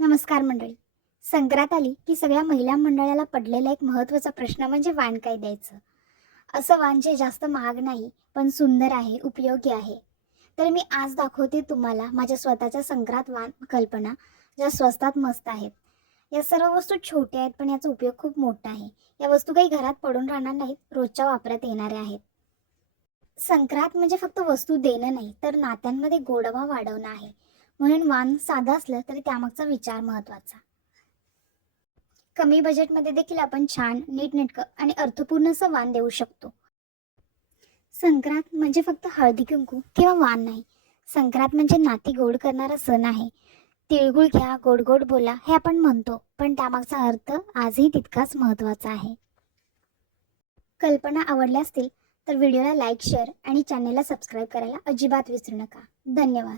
नमस्कार मंडळी. संक्रांत आली की सगळ्या महिला मंडळाला पडलेला एक महत्त्वाचा प्रश्न म्हणजे वाण काय द्यायचं. असं वाण जे जास्त महाग नाही पण सुंदर आहे, उपयोगी आहे. तर मी आज दाखवते तुम्हाला माझ्या स्वतःच्या संक्रांत वाण कल्पना, ज्या स्वस्तात मस्त आहेत. या सर्व वस्तू छोट्या आहेत पण याचा उपयोग खूप मोठा आहे. या वस्तू काही घरात पडून राहणार नाहीत, रोजच्या वापरात येणाऱ्या आहेत. संक्रांत म्हणजे फक्त वस्तू देणं नाही तर नात्यांमध्ये गोडवा वाढवणं आहे. म्हणून वाण साधं असलं तरी त्यामागचा विचार महत्त्वाचा. कमी बजेटमध्ये देखील आपण छान, नीटनेटकं आणि अर्थपूर्ण असं वाण देऊ शकतो. संक्रांत म्हणजे फक्त हळदी-कुंकू किंवा वाण नाही. संक्रांत म्हणजे नाती गोड करणारा सण आहे. तिळगुळ घ्या, गोड गोड बोला हे आपण म्हणतो, पण त्यामागचा अर्थ आजही तितकाच महत्त्वाचा आहे. कल्पना आवडल्या असतील तर व्हिडिओला लाईक, शेअर आणि चॅनेलला सबस्क्राईब करायला अजिबात विसरू नका. धन्यवाद.